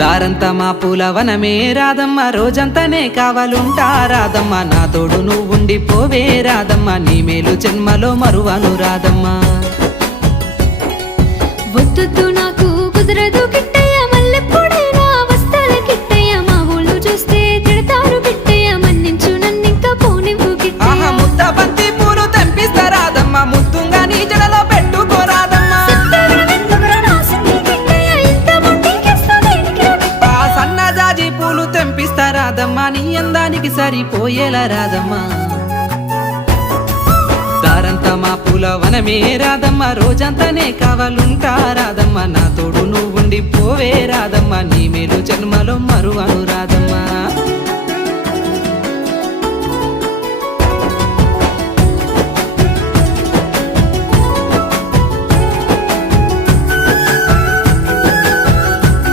దారంతా మా పూలవనమే రాదమ్మ, రోజంతానే కావాలుంటా రాదమ్మ, నా తోడు నువ్వుండి పోవే రాదమ్మ, నీ మేలు జన్మలో మరువను రాదమ్మ. వద్దు నాకు కుదరదు కిట్టయ్య, మల్లెప్పుడైనా వస్తాల కిట్టయ్య, మా ఊళ్ళు చూస్తే తిడతారు కిట్టయ్య, మన్నించు నన్నింకా పోనివ్వు కిట్టయ్య. ముద్ద బంతి పూలు తెంపిస్తా రాదమ్మ, ముద్దుంగా నీ జడలో పెట్టుకోరాదమ్మ. సన్నజాజి పూలు తెంపిస్తా రాదమ్మ, నీ అందానికి సరిపోయేలా రాదమ్మ. దారంతా మా పూలవనమే రాదమ్మ, రోజంతానే కావాలుంటా రాదమ్మ, నా తోడు నువ్వుండి పోవే రాదమ్మ, నీ మేలు జన్మలో మరువను